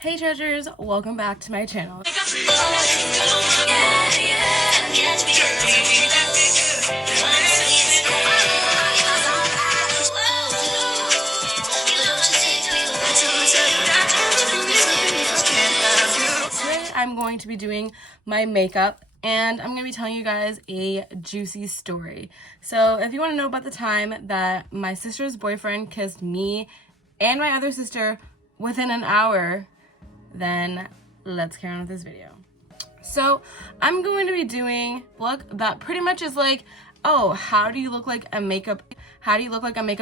Hey treasures, welcome back to my channel. Today I'm going to be doing my makeup and I'm going to be telling you guys a juicy story. So if you want to know about the time that my sister's boyfriend kissed me and my other sister within an hour, then let's carry on with this video. So I'm going to be doing a look that pretty much is like, oh, how do you look like a makeup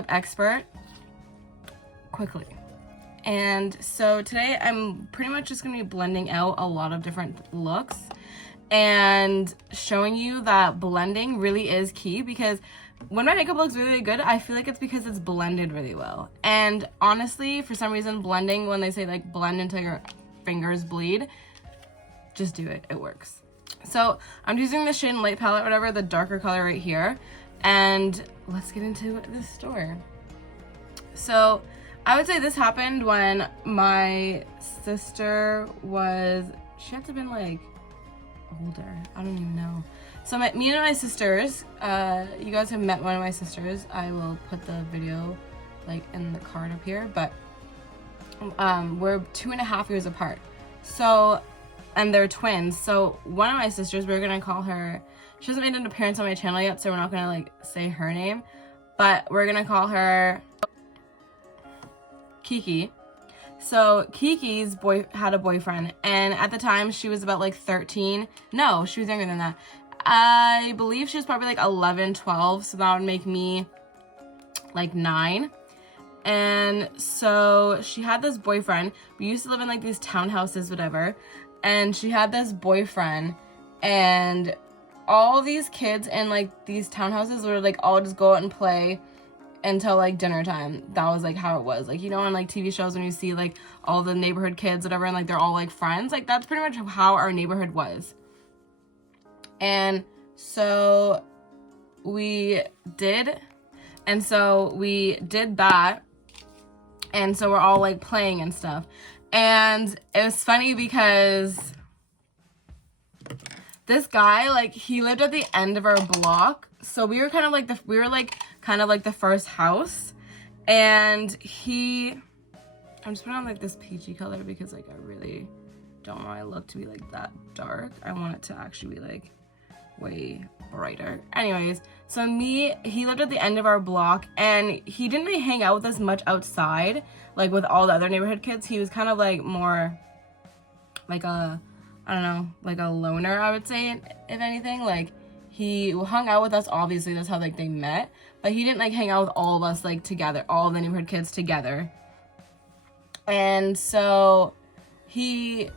expert quickly? And so today I'm pretty much just going to be blending out a lot of different looks and showing you that blending really is key, because when my makeup looks really good, I feel like it's because it's blended really well. And honestly, for some reason, blending, when they say like blend until your fingers bleed, just do it. It works. So I'm using the shade and light palette, whatever, the darker color right here. And let's get into this story. So I would say this happened when my sister was, she had to have been like older. I don't even know. So me and my sisters, you guys have met one of my sisters. I will put the video like in the card up here, but we're 2.5 years apart. So, and they're twins. So one of my sisters, we're gonna call her, she hasn't made an appearance on my channel yet, so we're not gonna like say her name, but we're gonna call her Kiki. So Kiki's had a boyfriend, and at the time she was about like 13. No, she was younger than that. I believe she was probably like 11, 12, so that would make me like 9. And so she had this boyfriend. We used to live in like these townhouses, whatever, and she had this boyfriend, and all these kids in like these townhouses would like all just go out and play until like dinner time. That was like how it was, like, you know, on like TV shows when you see like all the neighborhood kids, whatever, and like they're all like friends, like that's pretty much how our neighborhood was. And so we did that, and so we're all like playing and stuff. And it was funny because this guy, like, he lived at the end of our block, so we were kind of like the first house. And I'm just putting on like this peachy color because like I really don't want my look to be like that dark. I want it to actually be like way brighter. Anyways, so he lived at the end of our block, and he didn't really hang out with us much outside, like with all the other neighborhood kids. He was kind of like more like a, I don't know, like a loner, I would say, if anything. Like, he hung out with us, obviously, that's how like they met, but he didn't like hang out with all of us like together, all the neighborhood kids together. And so he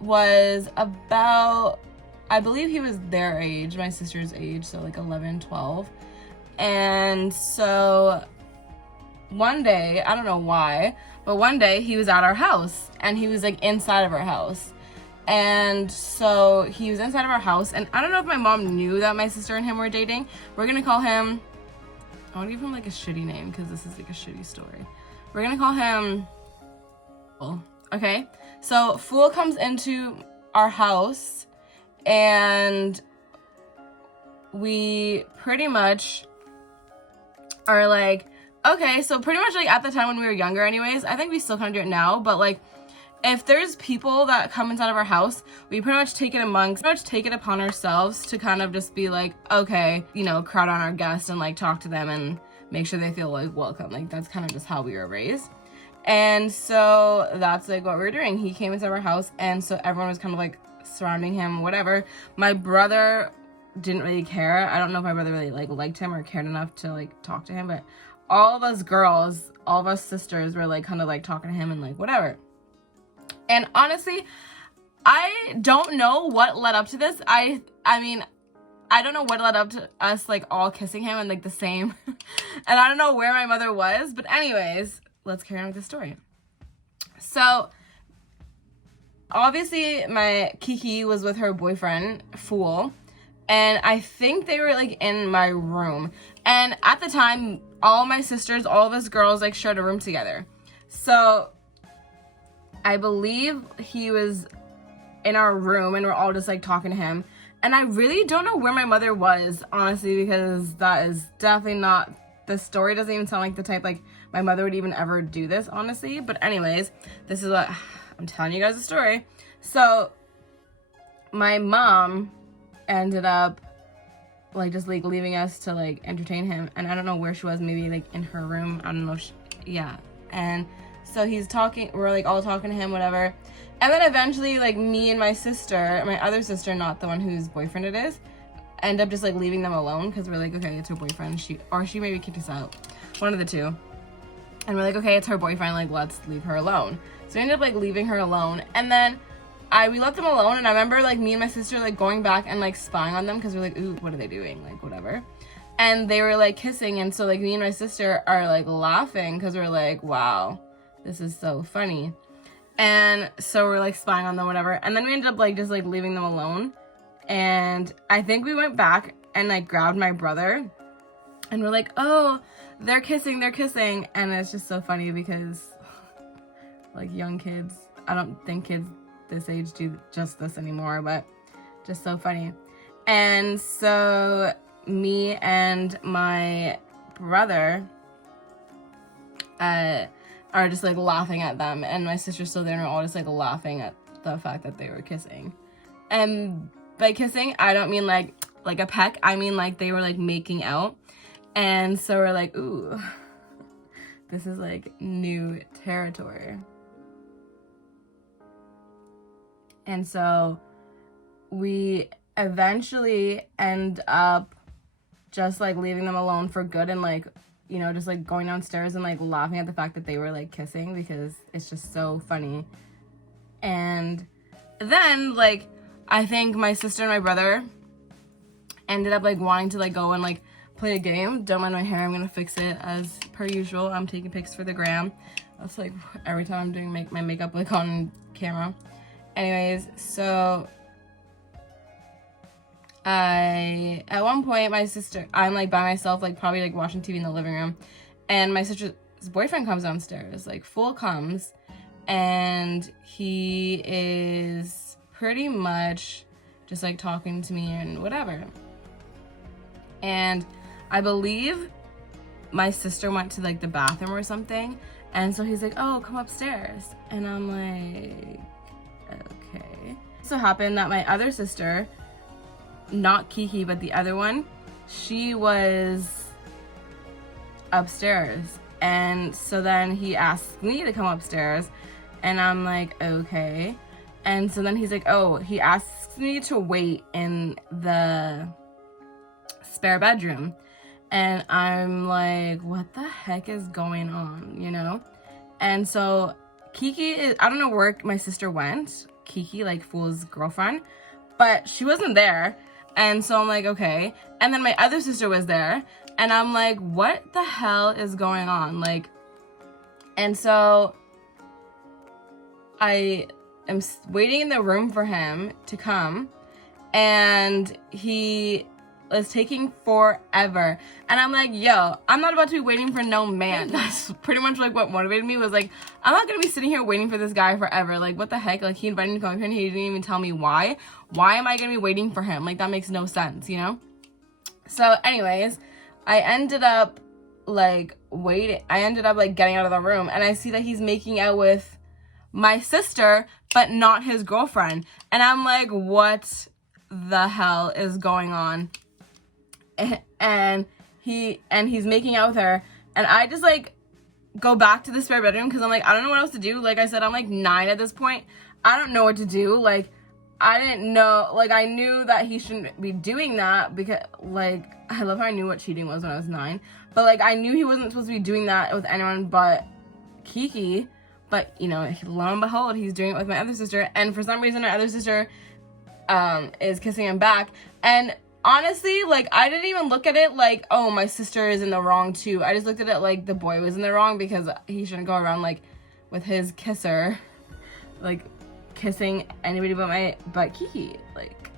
was about, I believe he was their age, my sister's age, so like 11, 12. And so one day, I don't know why, but one day he was at our house, and he was like inside of our house. And so he was inside of our house, and I don't know if my mom knew that my sister and him were dating. We're gonna call him, I want to give him like a shitty name because this is like a shitty story. We're gonna call him Fool. Okay, so Fool comes into our house, and we pretty much are like, okay, so pretty much like at the time when we were younger anyways, I think we still kind of do it now, but like if there's people that come inside of our house, we pretty much take it upon ourselves to kind of just be like, okay, you know, crowd on our guests and like talk to them and make sure they feel like welcome. Like that's kind of just how we were raised. And so that's like what we were doing. He came inside our house, and so everyone was kind of like surrounding him, whatever. My brother didn't really care. I don't know if my brother really like liked him or cared enough to like talk to him, but all of us girls, all of us sisters were like kind of like talking to him and like whatever. And honestly, I don't know what led up to this. I mean, I don't know what led up to us like all kissing him and like the same. And I don't know where my mother was, but anyways, let's carry on with the story. So obviously my Kiki was with her boyfriend, Fool, and I think they were like in my room. And at the time, all my sisters, all of us girls like shared a room together. So I believe he was in our room and we're all just like talking to him. And I really don't know where my mother was, honestly, because that is definitely not, the story doesn't even sound like the type like my mother would even ever do this, honestly. But anyways, this is what I'm telling you guys a story. So my mom ended up like just like leaving us to like entertain him, and I don't know where she was, maybe like in her room, I don't know. Yeah. And so he's talking, we're like all talking to him, whatever. And then eventually, like, me and my sister, my other sister, not the one whose boyfriend it is, end up just like leaving them alone because we're like, okay, it's her boyfriend. She maybe kicked us out, one of the two. And we're like, okay, it's her boyfriend, like, let's leave her alone. So we ended up like leaving her alone, and then we left them alone. And I remember like me and my sister like going back and like spying on them because we're like, ooh, what are they doing? Like, whatever. And they were like kissing, and so like me and my sister are like laughing because we're like, wow, this is so funny. And so we're like spying on them, whatever. And then we ended up like just like leaving them alone. And I think we went back and like grabbed my brother, and we're like, oh, they're kissing. And it's just so funny because like young kids, I don't think kids this age do just this anymore, but just so funny. And so me and my brother are just like laughing at them, and my sister's still there, and we're all just like laughing at the fact that they were kissing. And by kissing, I don't mean like a peck, I mean like they were like making out. And so we're like, ooh, this is like new territory. And so we eventually end up just like leaving them alone for good, and like, you know, just like going downstairs and like laughing at the fact that they were like kissing because it's just so funny. And then like I think my sister and my brother ended up like wanting to like go and like play a game. Don't mind my hair, I'm gonna fix it as per usual. I'm taking pics for the gram. That's like every time I'm doing my makeup like on camera. Anyways, so at one point, my sister, I'm like by myself, like probably like watching TV in the living room, and my sister's boyfriend comes downstairs, like full comes, and he is pretty much just like talking to me and whatever. And I believe my sister went to like the bathroom or something, and so he's like, oh, come upstairs. And I'm like, okay. So happened that my other sister, not Kiki, but the other one, she was upstairs. And so then he asked me to come upstairs, and I'm like, okay. And so then he's like, oh, he asks me to wait in the spare bedroom. And I'm like, what the heck is going on, you know? And so Kiki is, I don't know where my sister went, Kiki, like Fool's girlfriend, but she wasn't there. And so I'm like, okay. And then my other sister was there, and I'm like, what the hell is going on? Like, and so I am waiting in the room for him to come, and he was taking forever. And I'm like, yo, I'm not about to be waiting for no man. That's pretty much like what motivated me, was like, I'm not gonna be sitting here waiting for this guy forever. Like, what the heck? Like, he invited me to come up here and he didn't even tell me why. Why am I gonna be waiting for him? Like, that makes no sense, you know? So anyways, I ended up like getting out of the room, and I see that he's making out with my sister, but not his girlfriend. And I'm like, what the hell is going on? And he's making out with her, and I just like go back to the spare bedroom because I'm like, I don't know what else to do. Like I said, I'm like 9 at this point. I don't know what to do. Like, I didn't know, like, I knew that he shouldn't be doing that because, like, I love how I knew what cheating was when I was 9, but like I knew he wasn't supposed to be doing that with anyone but Kiki. But, you know, lo and behold, he's doing it with my other sister, and for some reason my other sister is kissing him back. And honestly, like, I didn't even look at it like, oh, my sister is in the wrong too. I just looked at it like the boy was in the wrong because he shouldn't go around like with his kisser, like kissing anybody but Kiki. Like,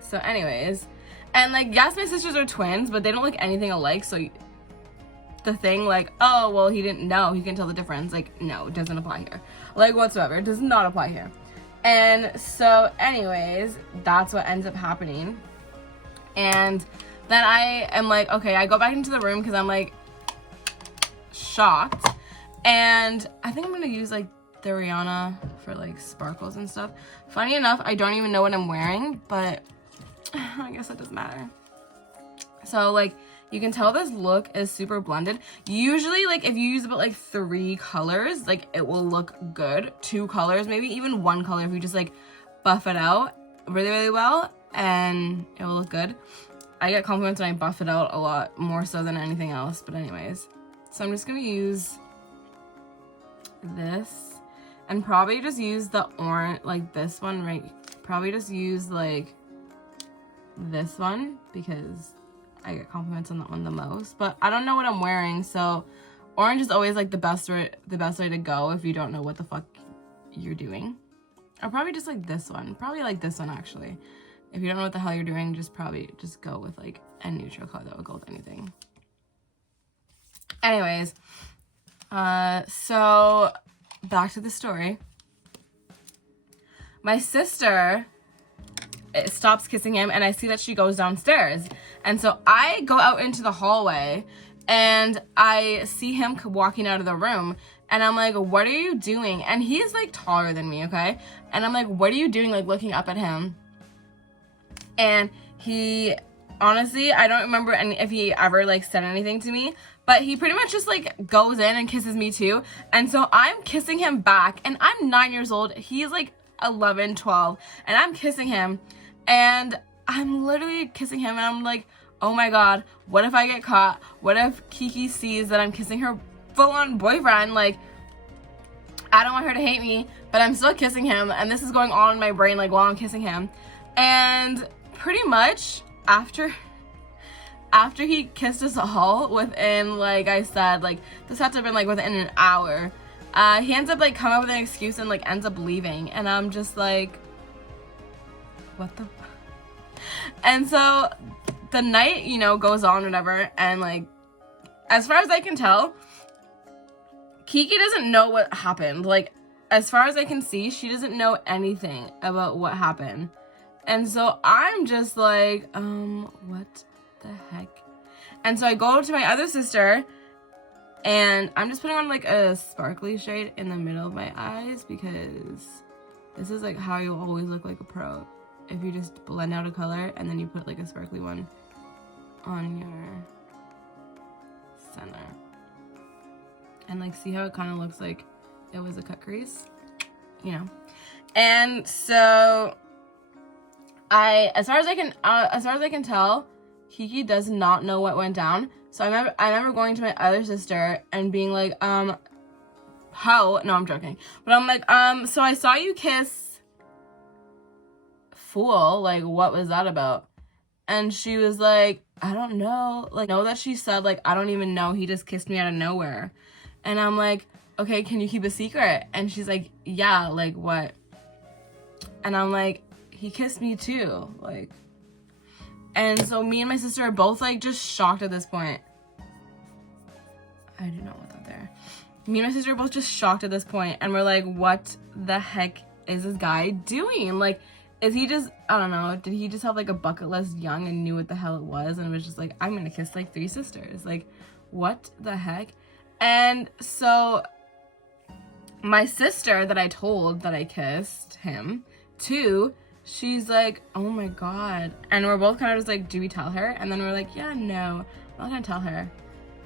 so anyways, and like, yes, my sisters are twins, but they don't look anything alike, so the thing, like, oh, well, he didn't know, he can tell the difference. Like, no, it doesn't apply here. Like, whatsoever. It does not apply here. And so, anyways, that's what ends up happening. And then I am like, okay, I go back into the room because I'm like shocked. And I think I'm gonna use like the Rihanna for like sparkles and stuff. Funny enough, I don't even know what I'm wearing, but I guess that doesn't matter. So like, you can tell this look is super blended. Usually, like, if you use about like 3 colors, like, it will look good. 2 colors, maybe even 1 color if you just like buff it out really, really well, and it will look good. I get compliments when I buff it out a lot more so than anything else, but anyways. So I'm just gonna use this and probably just use the orange, like this one, right? Probably just use like this one because I get compliments on that one the most, but I don't know what I'm wearing, so orange is always like the best way to go if you don't know what the fuck you're doing. Or probably just like this one. Probably like this one actually. If you don't know what the hell you're doing, just go with like a neutral color that will go with anything. Anyways, so back to the story. My sister stops kissing him and I see that she goes downstairs. And so I go out into the hallway and I see him walking out of the room and I'm like, what are you doing? And he's like taller than me, okay? And I'm like, what are you doing? Like looking up at him. And he, honestly, I don't remember if he ever like said anything to me, but he pretty much just like goes in and kisses me too. And so I'm kissing him back and I'm 9 years old. He's like 11, 12 and I'm kissing him and I'm literally kissing him and I'm like, oh my God, what if I get caught? What if Kiki sees that I'm kissing her full-on boyfriend? Like, I don't want her to hate me, but I'm still kissing him and this is going on in my brain like while I'm kissing him. And pretty much after he kissed us all within, like I said, like this had to have been like within an hour, he ends up like coming up with an excuse and like ends up leaving and I'm just like, what the and so the night, you know, goes on, whatever, and like as far as I can tell, Kiki doesn't know what happened. Like as far as I can see, she doesn't know anything about what happened. And so I'm just like, what the heck? And so I go to my other sister and I'm just putting on like a sparkly shade in the middle of my eyes because this is like how you always look like a pro. If you just blend out a color and then you put like a sparkly one on your center. And like see how it kind of looks like it was a cut crease, you know? And so as far as I can tell, Kiki does not know what went down. So I remember going to my other sister and being like, how? No, I'm joking. But I'm like, so I saw you kiss Fool. Like, what was that about? And she was like, I don't know. Like, know that she said, like, I don't even know. He just kissed me out of nowhere. And I'm like, okay, can you keep a secret? And she's like, yeah, like, what? And I'm like, he kissed me too, like. And so me and my sister are both like just shocked at this point. I do not want that there. Me and my sister are both just shocked at this point, and we're like, what the heck is this guy doing? Like, is he just, I don't know, did he just have like a bucket list young and knew what the hell it was and was just like, I'm gonna kiss like 3 sisters? Like, what the heck? And so my sister that I told that I kissed him to, she's like, oh my God. And we're both kind of just like, do we tell her? And then we're like, yeah, no, I'm not gonna tell her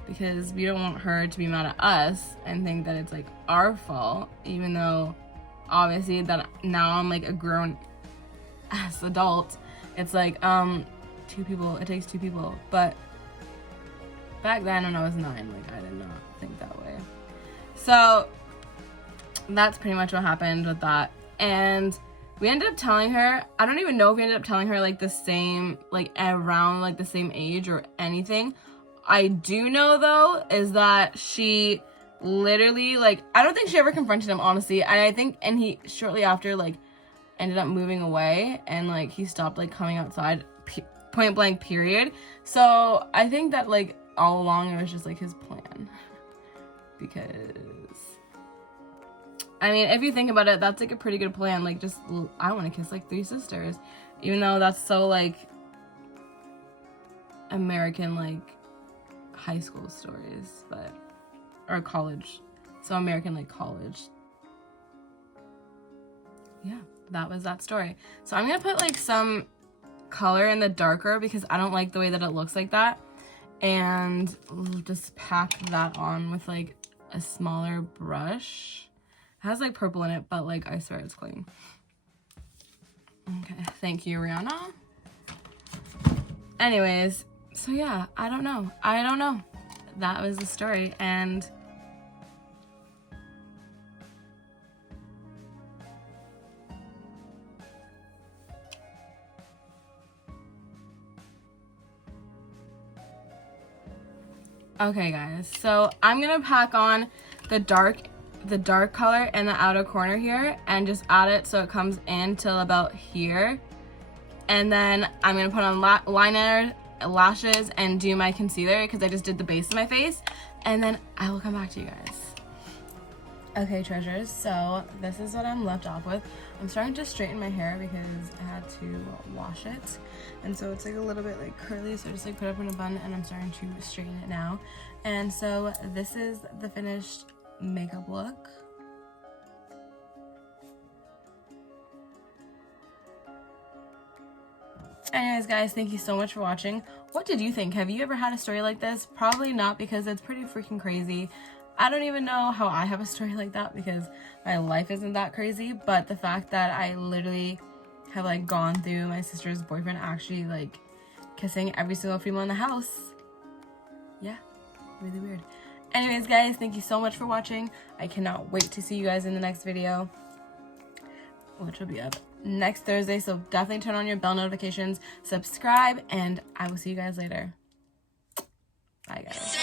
because we don't want her to be mad at us and think that it's like our fault, even though obviously that now I'm like a grown ass adult. It's like, 2 people, it takes 2 people. But back then when I was 9, like I did not think that way. So that's pretty much what happened with that. And we ended up telling her, I don't even know if we ended up telling her like the same, like around like the same age or anything. I do know though is that she literally, like, I don't think she ever confronted him, honestly. And I think, and he shortly after like ended up moving away and like he stopped like coming outside, point blank period. So I think that like all along it was just like his plan. Because I mean, if you think about it, that's like a pretty good plan. Like, just, I want to kiss like 3 sisters. Even though that's so like American, like high school stories, but, or college. So American, like college. Yeah, that was that story. So I'm going to put like some color in the darker because I don't like the way that it looks like that. And just pack that on with like a smaller brush. It has like purple in it, but like I swear it's clean. Okay, thank you, Rihanna. Anyways, so yeah, I don't know. That was the story, and okay guys, so I'm gonna pack on the dark color in the outer corner here and just add it so it comes in till about here. And then I'm gonna put on liner, lashes, and do my concealer because I just did the base of my face. And then I will come back to you guys. Okay, treasures, so this is what I'm left off with. I'm starting to straighten my hair because I had to wash it. And so it's like a little bit like curly, so I just like put it up in a bun and I'm starting to straighten it now. And so this is the finished makeup look. Anyways guys, thank you so much for watching. What did you think? Have you ever had a story like this? Probably not, because it's pretty freaking crazy. I don't even know how I have a story like that because my life isn't that crazy, but the fact that I literally have like gone through my sister's boyfriend actually like kissing every single female in the house. Yeah, really weird. Anyways guys, thank you so much for watching. I cannot wait to see you guys in the next video, which will be up next Thursday, so definitely turn on your bell notifications, subscribe, and I will see you guys later. Bye guys.